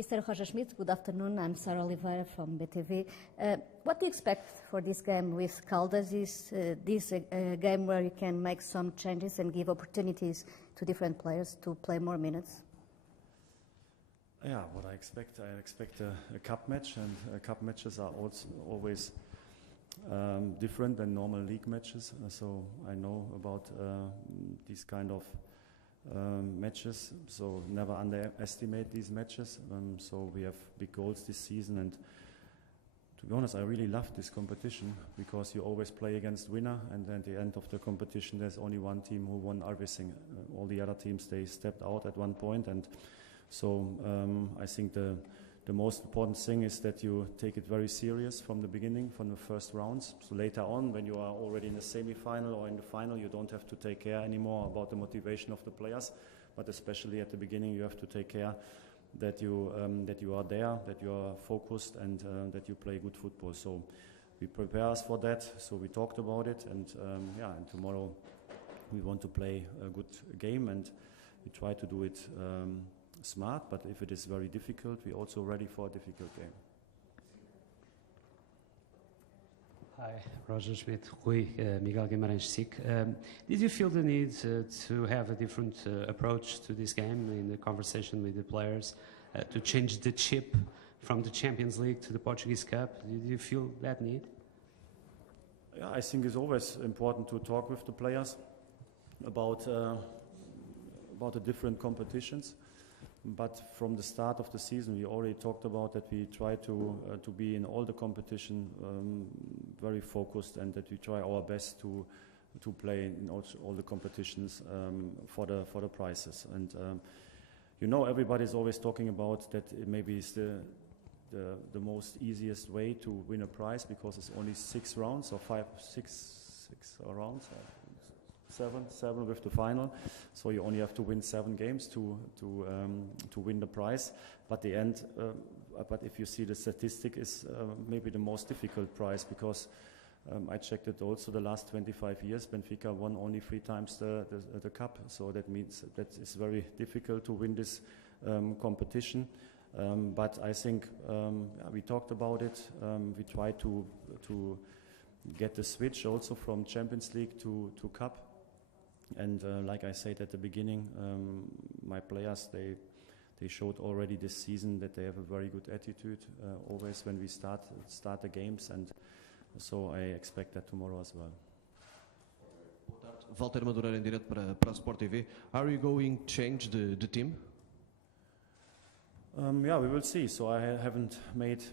Mr. Roger Schmidt, good afternoon. I'm Sarah Oliveira from BTV. What do you expect for this game with Caldas? Is this a game where you can make some changes and give opportunities to different players to play more minutes? Yeah, what I expect a cup match, and cup matches are also always different than normal league matches. So I know about these kind of matches, so never underestimate these matches. So we have big goals this season, and to be honest, I really love this competition because you always play against winner, and then at the end of the competition there's only one team who won everything. All the other teams, they stepped out at one point, and so I think the most important thing is that you take it very serious from the beginning, from the first rounds. So later on, when you are already in the semi-final or in the final, you don't have to take care anymore about the motivation of the players. But especially at the beginning, you have to take care that you are there, that you are focused, and that you play good football. So we prepare us for that. So we talked about it, and and tomorrow we want to play a good game, and we try to do it smart, but if it is very difficult, we're also ready for a difficult game. Hi, Roger Schmidt, Rui, Miguel Guimarães, SIC. Did you feel the need to have a different approach to this game in the conversation with the players, to change the chip from the Champions League to the Portuguese Cup? Did you feel that need? Yeah, I think it's always important to talk with the players about the different competitions. But from the start of the season, we already talked about that we try to be in all the competition very focused, and that we try our best to play in all the competitions for the prizes. And everybody's always talking about that it maybe is the most easiest way to win a prize because it's only 6 rounds or 6 rounds. Seven with the final, so you only have to win 7 games to win the prize. But the end, but if you see the statistic, is maybe the most difficult prize because I checked it also. The last 25 years, Benfica won only 3 times the cup. So that means that it's very difficult to win this competition. But I think we talked about it. We try to get the switch also from Champions League to cup. And like I said at the beginning, my players, they showed already this season that they have a very good attitude always when we start the games, and so I expect that tomorrow as well. Walter Madureira em direto para Sport TV. Are you going to change the team? Yeah, we will see. So I haven't made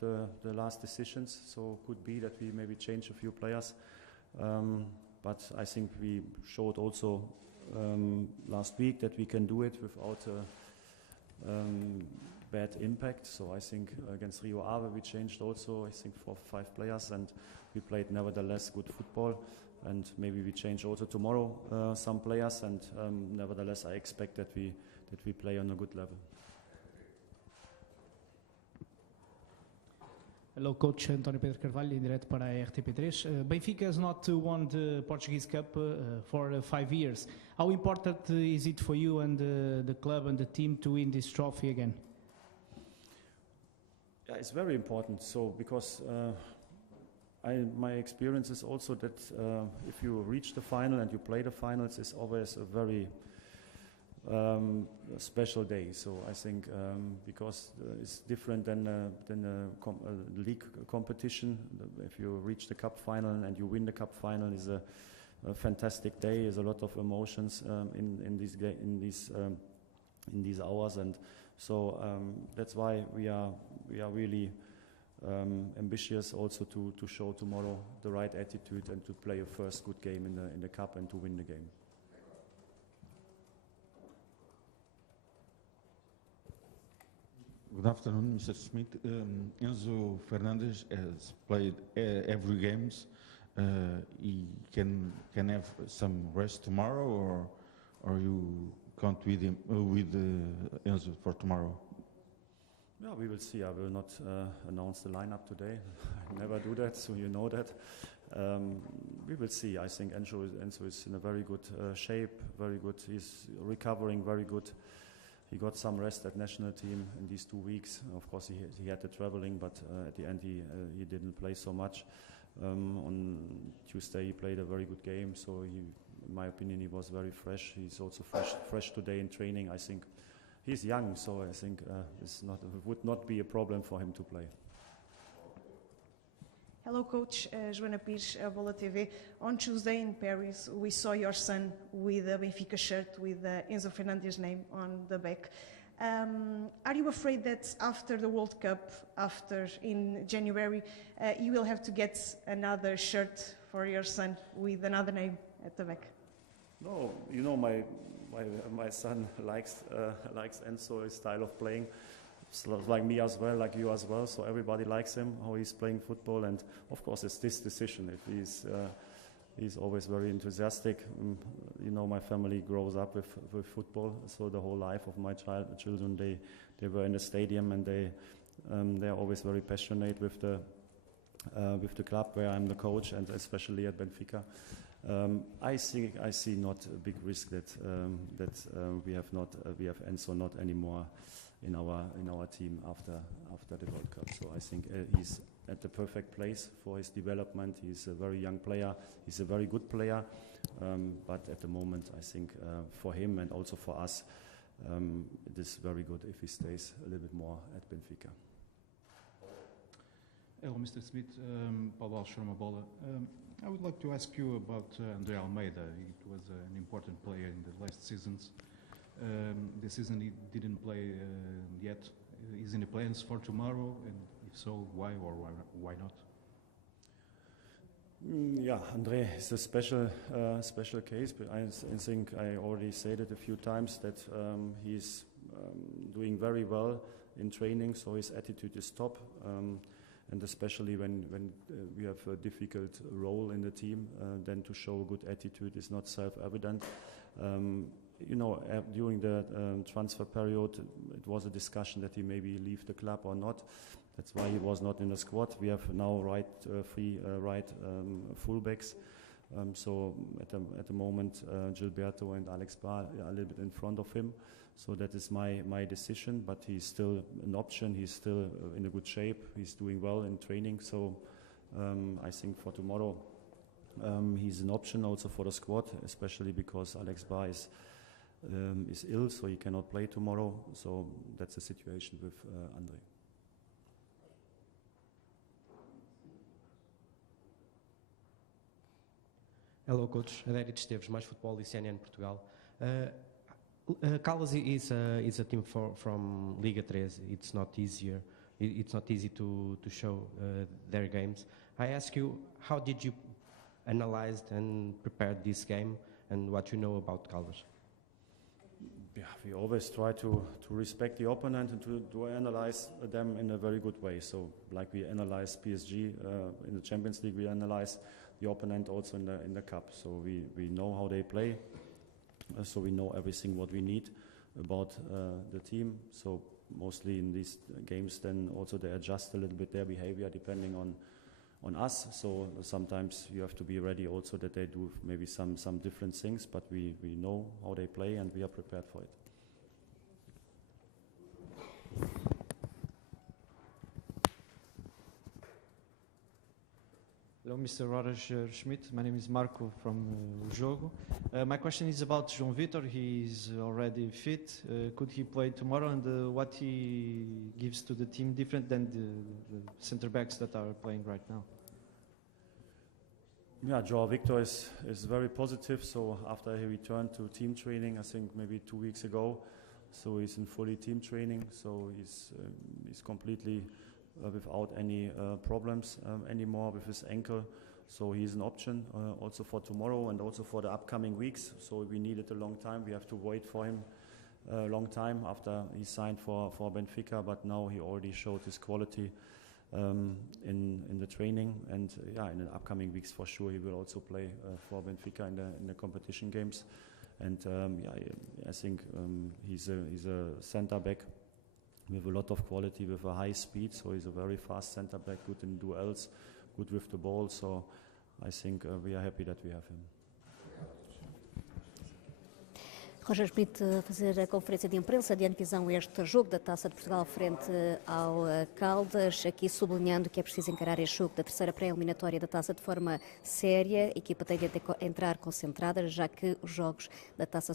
the last decisions, so could be that we maybe change a few players. But I think we showed also last week that we can do it without bad impact. So I think against Rio Ave we changed also, I think 4 or 5 players, and we played nevertheless good football. And maybe we change also tomorrow some players, and nevertheless I expect that we play on a good level. Hello, Coach António Pedro Carvalho, em direto para a RTP3. Benfica has not won the Portuguese Cup for 5 years. How important is it for you and the club and the team to win this trophy again? Yeah, it's very important. So because my experience is also that if you reach the final and you play the finals, it's always a very special day. So I think because it's different than a league competition. If you reach the cup final and you win the cup final, is a fantastic day. There's a lot of emotions in these hours, and so that's why we are really ambitious also to show tomorrow the right attitude and to play a first good game in the cup and to win the game. Good afternoon, Mr. Smith. Enzo Fernandez has played every games. He can have some rest tomorrow, or you count with him with Enzo for tomorrow? Yeah, we will see. I will not announce the lineup today. I never do that, so you know that. We will see. I think Enzo is in a very good shape. Very good. He's recovering very good. he got some rest at national team in these 2 weeks. Of course, he had the traveling, but at the end he didn't play so much. On Tuesday he played a very good game, so in my opinion, he was very fresh. He's also fresh today in training. I think he's young, so I think it would not be a problem for him to play. Hello, Coach. Joana Pires, Bola TV. On Tuesday in Paris, we saw your son with a Benfica shirt with Enzo Fernandez's name on the back. Are you afraid that after the World Cup, in January, you will have to get another shirt for your son with another name at the back? No, my son likes Enzo, his style of playing. So like me as well, like you as well. So everybody likes him, how he's playing football, and of course it's this decision. If he's always very enthusiastic. My family grows up with football, so the whole life of my children they were in the stadium, and they are always very passionate with the club where I'm the coach, and especially at Benfica. I see not a big risk that we have Enzo not anymore in our team after the World Cup. So I think he's at the perfect place for his development. He's a very young player. He's a very good player. But at the moment, I think for him and also for us, it is very good if he stays a little bit more at Benfica. Hello, Mr. Smith. Paulo Alves from Bola. I would like to ask you about André Almeida. It was an important player in the last seasons. This season he didn't play yet. Is in the plans for tomorrow? And if so, why or why not? Yeah, André is a special case, but I think I already said it a few times that he's doing very well in training, so his attitude is top. And especially when we have a difficult role in the team, then to show a good attitude is not self-evident. During the transfer period, it was a discussion that he maybe leave the club or not. That's why he was not in the squad. We have now three right fullbacks. So at the moment, Gilberto and Alex Bar are a little bit in front of him. So that is my decision, but he's still an option. He's still in a good shape. He's doing well in training. So I think for tomorrow, he's an option also for the squad, especially because Alex Bar is ill, so he cannot play tomorrow. So that's the situation with André. Hello, Coach. Adérito Esteves, Mais Futebol e CNN Portugal. Caldas is a team from Liga 3. It's not easier. It's not easy to show their games. I ask you, how did you analyze and prepare this game, and what you know about Caldas? Yeah, we always try to respect the opponent and to analyze them in a very good way. So, like we analyze PSG in the Champions League, we analyze the opponent also in the cup. So we know how they play. So we know everything what we need about the team. So mostly in these games, then also they adjust a little bit their behavior depending on us. So sometimes you have to be ready also that they do maybe some different things, but we know how they play and we are prepared for it. Hello, Mr. Roger Schmidt. My name is Marco from Pré-Jogo. My question is about João Vitor. He is already fit. Could he play tomorrow? And what he gives to the team different than the center backs that are playing right now? Yeah, João Victor is very positive. So after he returned to team training, I think maybe 2 weeks ago, so he's in fully team training. So he's completely without any problems anymore with his ankle. So he's an option also for tomorrow and also for the upcoming weeks. So we needed a long time. We have to wait for him a long time after he signed for Benfica, but now he already showed his quality in the training, and in the upcoming weeks for sure he will also play for Benfica in the competition games. And I think he's a centre back with a lot of quality, with a high speed. So he's a very fast centre back, good in duels, good with the ball. So I think we are happy that we have him. Roger Schmidt a fazer a conferência de imprensa de antevisão a este jogo da Taça de Portugal frente ao Caldas, aqui sublinhando que é preciso encarar este jogo da terceira pré-eliminatória da Taça de forma séria. A equipa tem de entrar concentrada, já que os jogos da Taça são